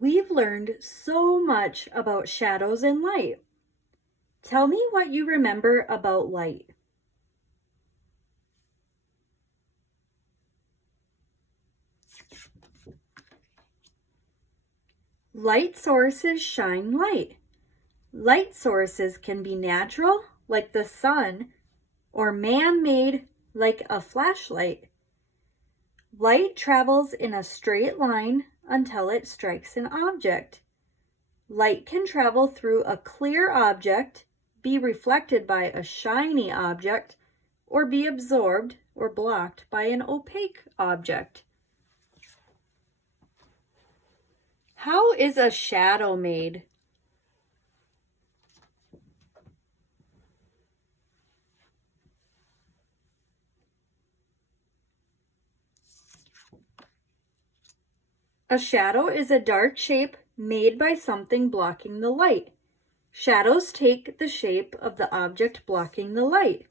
We've learned so much about shadows and light. Tell me what you remember about light. Light sources shine light. Light sources can be natural, like the sun, or man-made, like a flashlight. Light travels in a straight line until it strikes an object. Light can travel through a clear object, be reflected by a shiny object, or be absorbed or blocked by an opaque object. How is a shadow made? A shadow is a dark shape made by something blocking the light. Shadows take the shape of the object blocking the light.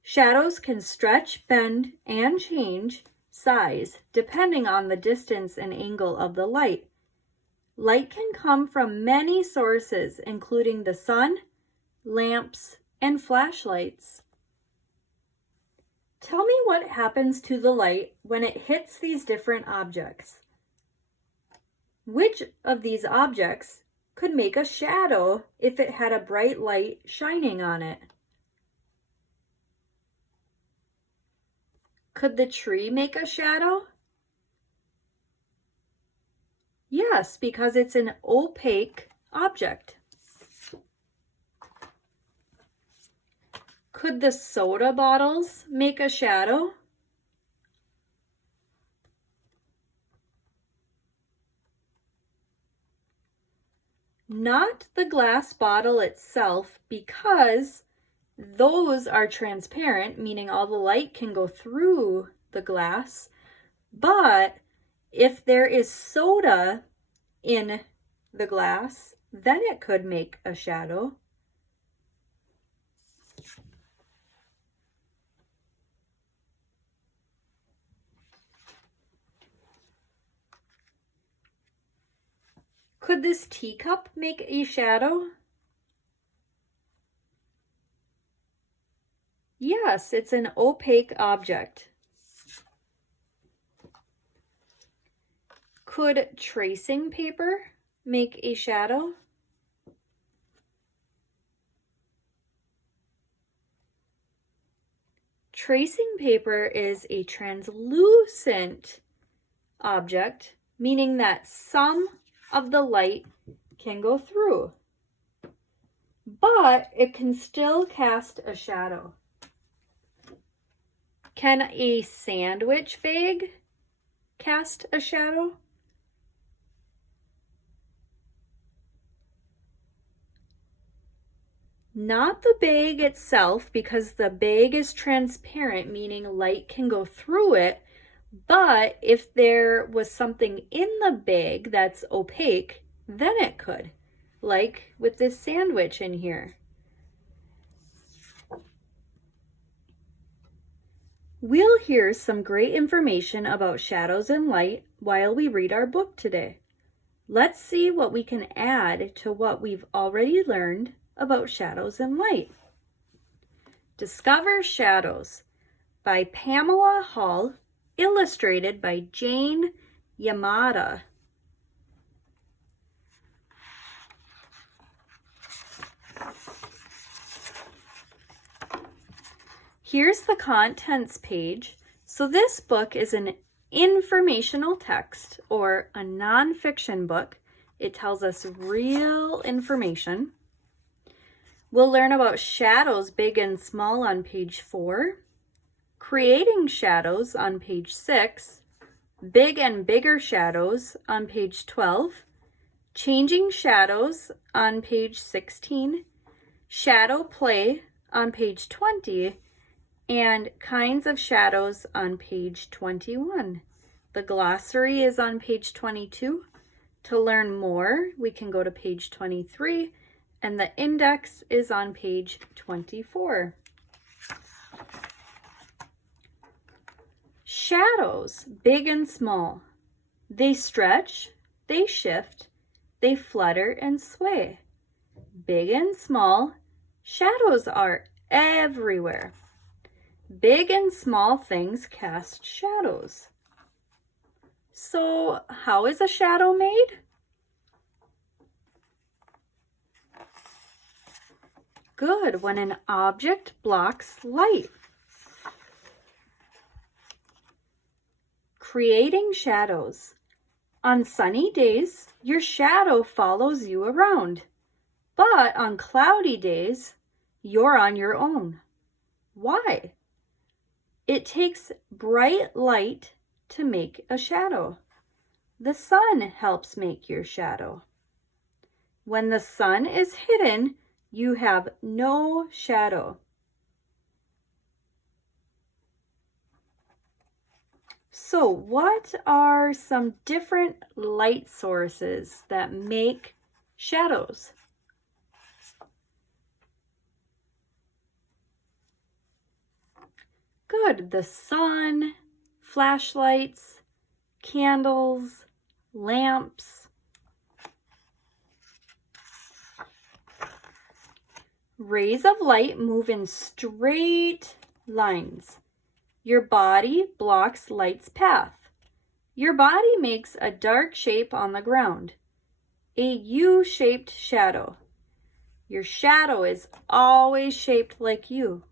Shadows can stretch, bend, and change size depending on the distance and angle of the light. Light can come from many sources, including the sun, lamps, and flashlights. Tell me what happens to the light when it hits these different objects. Which of these objects could make a shadow if it had a bright light shining on it? Could the tree make a shadow? Yes, because it's an opaque object. Could the soda bottles make a shadow? Not the glass bottle itself, because those are transparent, meaning all the light can go through the glass. But if there is soda in the glass, then it could make a shadow. Could this teacup make a shadow? Yes, it's an opaque object. Could tracing paper make a shadow? Tracing paper is a translucent object, meaning that some of the light can go through, but it can still cast a shadow. Can a sandwich bag cast a shadow? Not the bag itself, because the bag is transparent, meaning light can go through it. But if there was something in the bag that's opaque, then it could, like with this sandwich in here. We'll hear some great information about shadows and light while we read our book today. Let's see what we can add to what we've already learned about shadows and light. Discover Shadows by Pamela Hall, illustrated by Jane Yamada. Here's the contents page. So this book is an informational text, or a nonfiction book. It tells us real information. We'll learn about shadows, big and small, on page 4, creating shadows on page 6, big and bigger shadows on page 12, changing shadows on page 16, shadow play on page 20, and kinds of shadows on page 21. The glossary is on page 22. To learn more, we can go to page 23, and the index is on page 24. Shadows, big and small. They stretch, they shift, they flutter and sway. Big and small, shadows are everywhere. Big and small things cast shadows. So, how is a shadow made? Good, when an object blocks light. Creating shadows. On sunny days, your shadow follows you around. But on cloudy days, you're on your own. Why? It takes bright light to make a shadow. The sun helps make your shadow. When the sun is hidden, you have no shadow. So, what are some different light sources that make shadows? Good, the sun, flashlights, candles, lamps. Rays of light move in straight lines. Your body blocks light's path. Your body makes a dark shape on the ground, a U-shaped shadow. Your shadow is always shaped like you.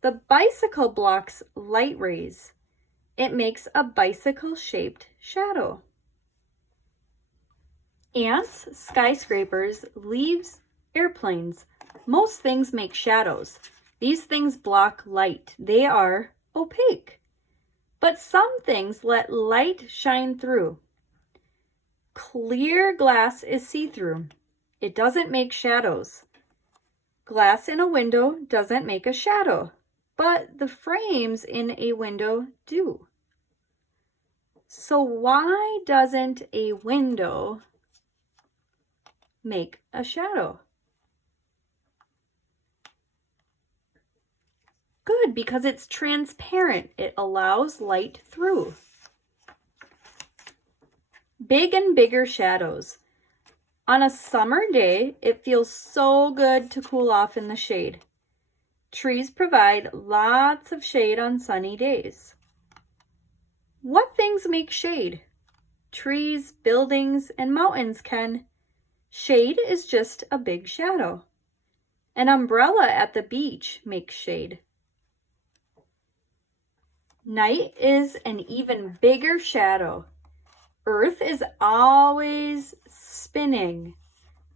The bicycle blocks light rays. It makes a bicycle-shaped shadow. Ants, skyscrapers, leaves, airplanes. Most things make shadows. These things block light. They are opaque. But some things let light shine through. Clear glass is see-through. It doesn't make shadows. Glass in a window doesn't make a shadow, but the frames in a window do. So why doesn't a window make a shadow? Good, because it's transparent. It allows light through. Big and bigger shadows. On a summer day, it feels so good to cool off in the shade. Trees provide lots of shade on sunny days. What things make shade? Trees, buildings, and mountains can. Shade is just a big shadow. An umbrella at the beach makes shade. Night is an even bigger shadow. Earth is always spinning.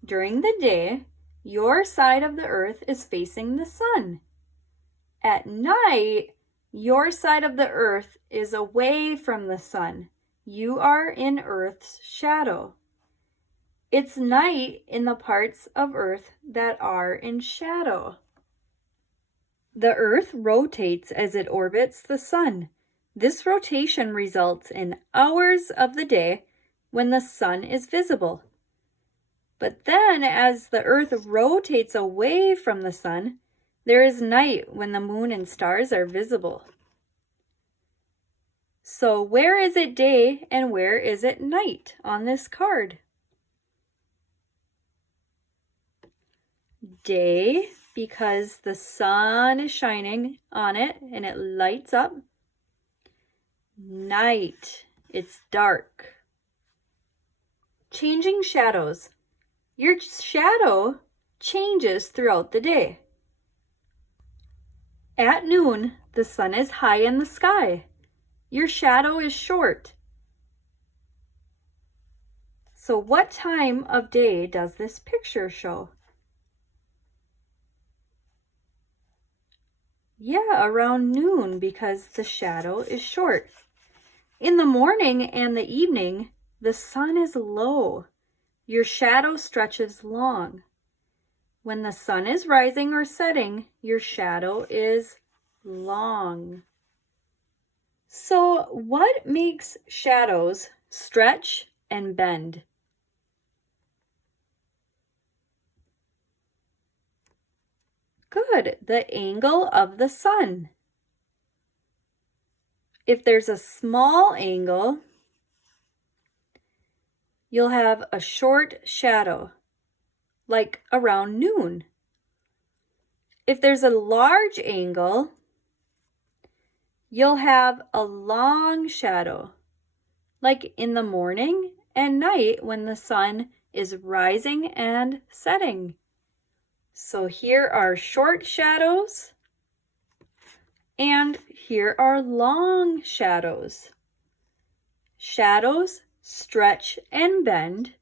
During the day, your side of the earth is facing the sun. At night, your side of the earth is away from the sun. You are in Earth's shadow. It's night in the parts of Earth that are in shadow. The Earth rotates as it orbits the sun. This rotation results in hours of the day when the sun is visible. But then, as the Earth rotates away from the sun, there is night when the moon and stars are visible. So where is it day and where is it night on this card? Day, because the sun is shining on it and it lights up. Night, it's dark. Changing shadows. Your shadow changes throughout the day. At noon, the sun is high in the sky. Your shadow is short. So what time of day does this picture show? Yeah, around noon, because the shadow is short. In the morning and the evening, the sun is low. Your shadow stretches long. When the sun is rising or setting, your shadow is long. So, what makes shadows stretch and bend? Good, the angle of the sun. If there's a small angle, you'll have a short shadow, like around noon. If there's a large angle, you'll have a long shadow, like in the morning and night when the sun is rising and setting. So here are short shadows, and here are long shadows. Shadows stretch and bend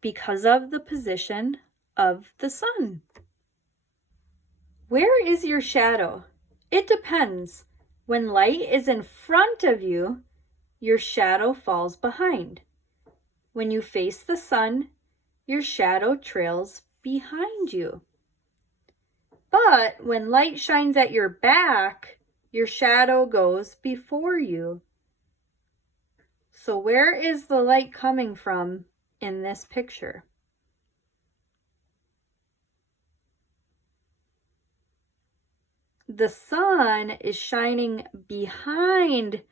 because of the position of the sun. Where is your shadow? It depends. When light is in front of you, your shadow falls behind. When you face the sun, your shadow trails behind you. But when light shines at your back, your shadow goes before you. So where is the light coming from in this picture? The sun is shining behind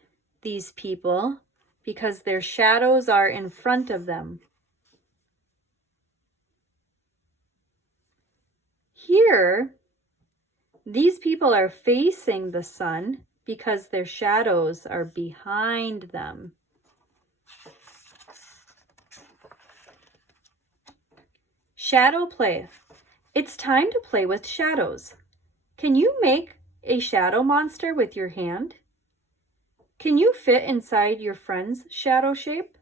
these people because their shadows are in front of them. Here, these people are facing the sun because their shadows are behind them. Shadow play. It's time to play with shadows. Can you make a shadow monster with your hand? Can you fit inside your friend's shadow shape?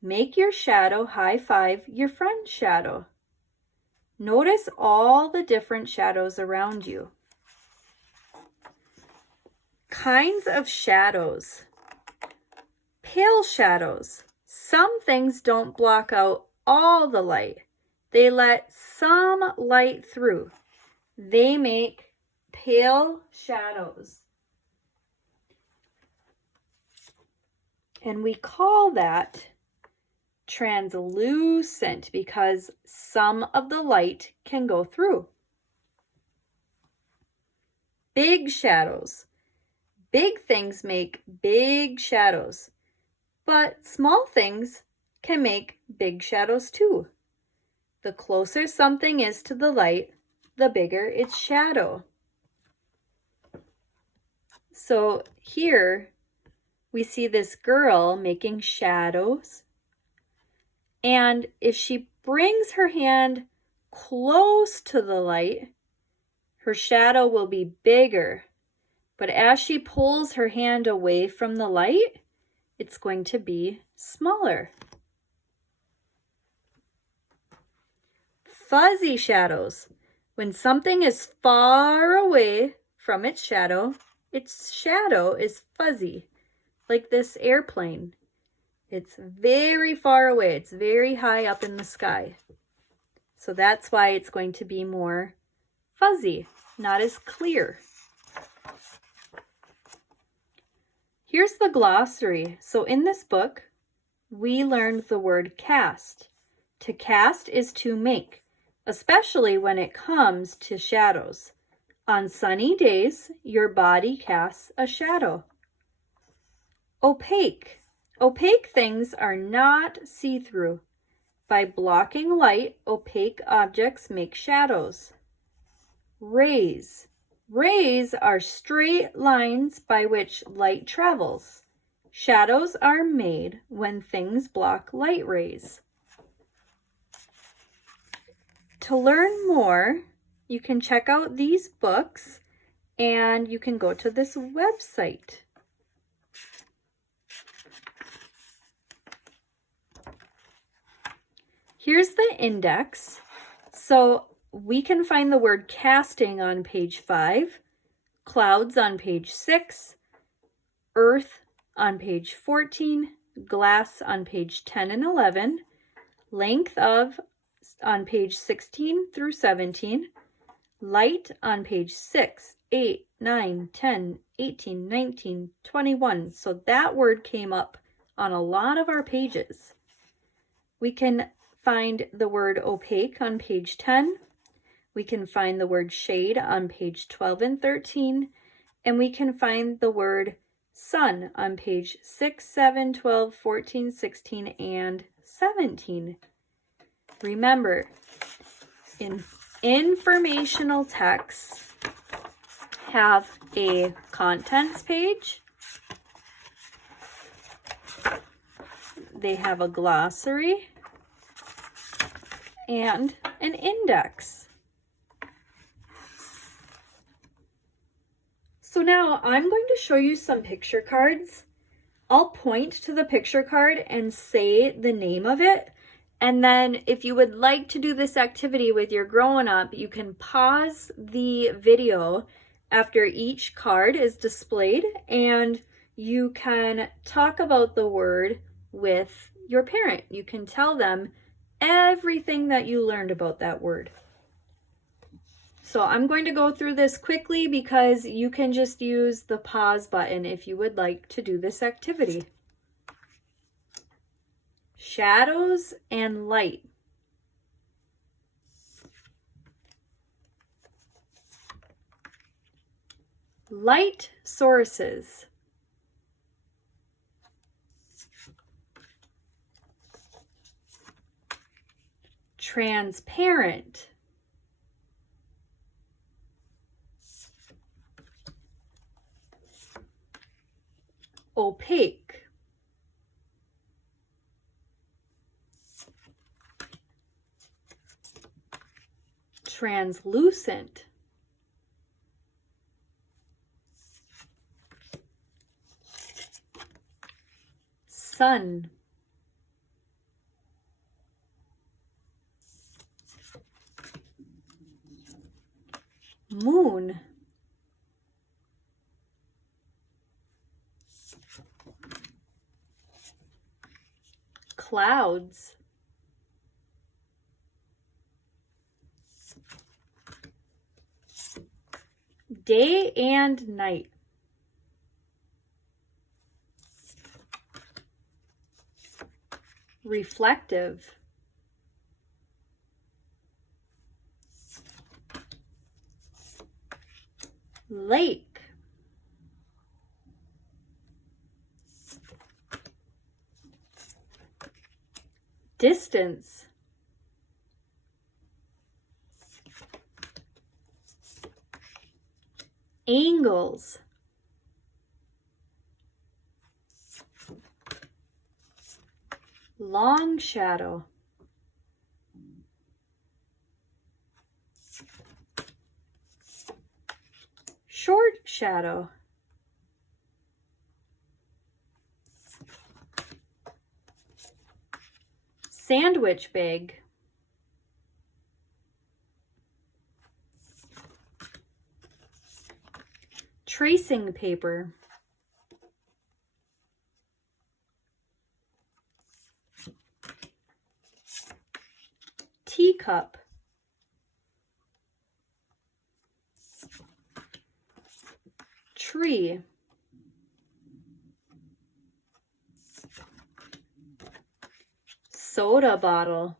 Make your shadow high five your friend's shadow. Notice all the different shadows around you. Kinds of shadows. Pale shadows. Some things don't block out all the light. They let some light through. They make pale shadows. And we call that translucent because some of the light can go through. Big shadows. Big things make big shadows, but small things can make big shadows too. The closer something is to the light, the bigger its shadow. So here we see this girl making shadows. And if she brings her hand close to the light, her shadow will be bigger. But as she pulls her hand away from the light, it's going to be smaller. Fuzzy shadows. When something is far away from its shadow is fuzzy, like this airplane. It's very far away. It's very high up in the sky. So that's why it's going to be more fuzzy, not as clear. Here's the glossary. So in this book, we learned the word cast. To cast is to make, especially when it comes to shadows. On sunny days, your body casts a shadow. Opaque. Opaque things are not see-through. By blocking light, opaque objects make shadows. Rays. Rays are straight lines by which light travels. Shadows are made when things block light rays. To learn more, you can check out these books and you can go to this website. Here's the index. So we can find the word casting on page 5, clouds on page 6, earth on page 14, glass on page 10 and 11, length of on page 16 through 17, light on page 6, 8, 9, 10, 18, 19, 21. So that word came up on a lot of our pages. We can find the word opaque on page 10. We can find the word shade on page 12 and 13. And we can find the word sun on page 6, 7, 12, 14, 16, and 17. Remember, in informational texts have a contents page, they have a glossary, and an index. So now I'm going to show you some picture cards. I'll point to the picture card and say the name of it. And then if you would like to do this activity with your grown-up, you can pause the video after each card is displayed and you can talk about the word with your parent. You can tell them everything that you learned about that word. So I'm going to go through this quickly because you can just use the pause button if you would like to do this activity. Shadows and light. Light sources. Transparent. Opaque. Translucent. Sun. Moon. Clouds. Day and night. Reflective. Lake. Distance. Angles. Long shadow. Short shadow. Sandwich bag. Tracing paper. Teacup. Tree. Soda bottle.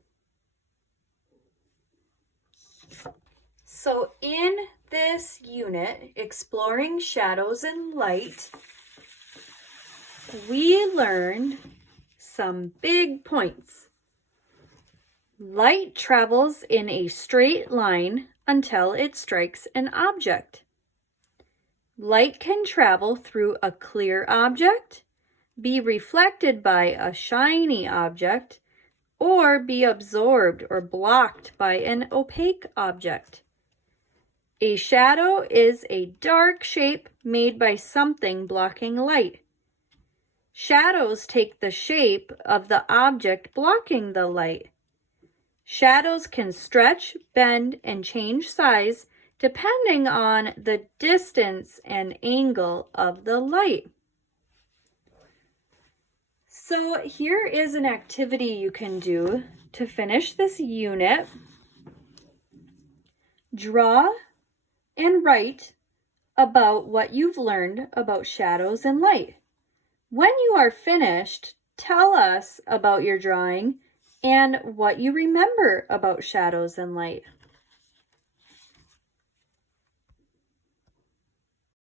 So in this unit, Exploring Shadows and Light, we learned some big points. Light travels in a straight line until it strikes an object. Light can travel through a clear object, be reflected by a shiny object, or be absorbed or blocked by an opaque object. A shadow is a dark shape made by something blocking light. Shadows take the shape of the object blocking the light. Shadows can stretch, bend, and change size depending on the distance and angle of the light. So here is an activity you can do to finish this unit. Draw and write about what you've learned about shadows and light. When you are finished, tell us about your drawing and what you remember about shadows and light.